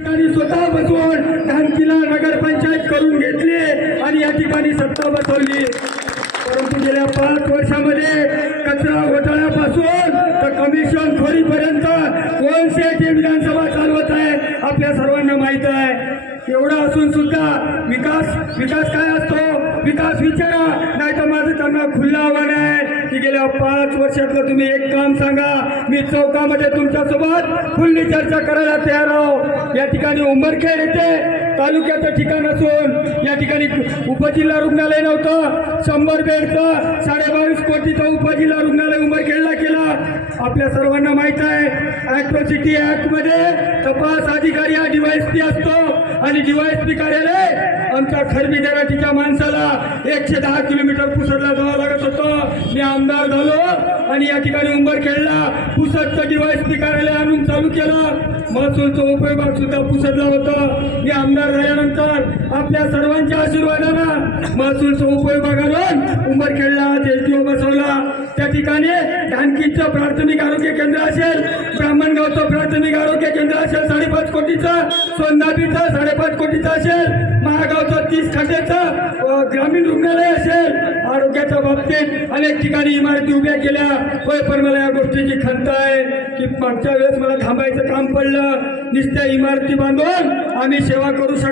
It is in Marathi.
स्वतः बसवून धानकीला नगरपंचायत करून घेतली आणि या ठिकाणी सत्ता बसवली. परंतु गेल्या पाच वर्षामध्ये कचरा घोटाळ्यापासून तर कमिशन खोरीपर्यंत कोणसे विधानसभा चालवत आहे आपल्या सर्वांना माहीत आहे. एवढं असून सुद्धा विकास विकास काय असतो? विकास विचारा नाही तर माझं त्यांना खुल्लं आव्हान आहे. गेल्या पाच वर्षातलं तुम्ही एक काम सांगा. मी चौकामध्ये तुमच्यासोबत खुल्ली चर्चा करायला तयार आहो. या ठिकाणी उंबरखेड येते तालुक्याचं ठिकाण असून या ठिकाणी उपजिल्हा रुग्णालय नव्हतं. शंभर बेडचं साडेबावीस कोटीचं उपजिल्हा रुग्णालय उंबरखेडला केला. आपल्या सर्वांना माहीत आहे ॲक्ट्रोसिटी ॲक्टमध्ये तपास अधिकारी हा डीवायएसपी असतो आणि डीवायएसपी कार्यालय आमच्या खरबी दराठीच्या माणसाला एकशे दहा किलोमीटर पुसडला जावं मी आमदार झालो आणि या ठिकाणी उंबरखेडला पुसदचं डीवायएसपी कार्यालय आणून चालू केलं. महसूलचा उपविभाग सुद्धा पुसदला होतं. मी आमदार झाल्यानंतर आपल्या सर्वांच्या आशीर्वादानं महसूलचा उपविभाग आणून उंबरखेडला एसडीओ बसवला. त्या ठिकाणी धानकीचं प्राथमिक आरोग्य केंद्र असेल ब्राह्मणगावचं प्राथमिक आरोग्य केंद्र असेल साडेपाच कोटीचं सोनदाबीचं साडेपाच कोटीचं असेल महागावचं तीस खात्याचं ग्रामीण रुग्णालय असेल आरोग्याच्या बाबतीत अनेक ठिकाणी इमारती उभ्या केल्या. होय पण मला या गोष्टीची खंत आहे की मागच्या वेळेस मला थांबायचं काम पडलं. नुसत्या इमारती बांधून आम्ही सेवा करू शकतो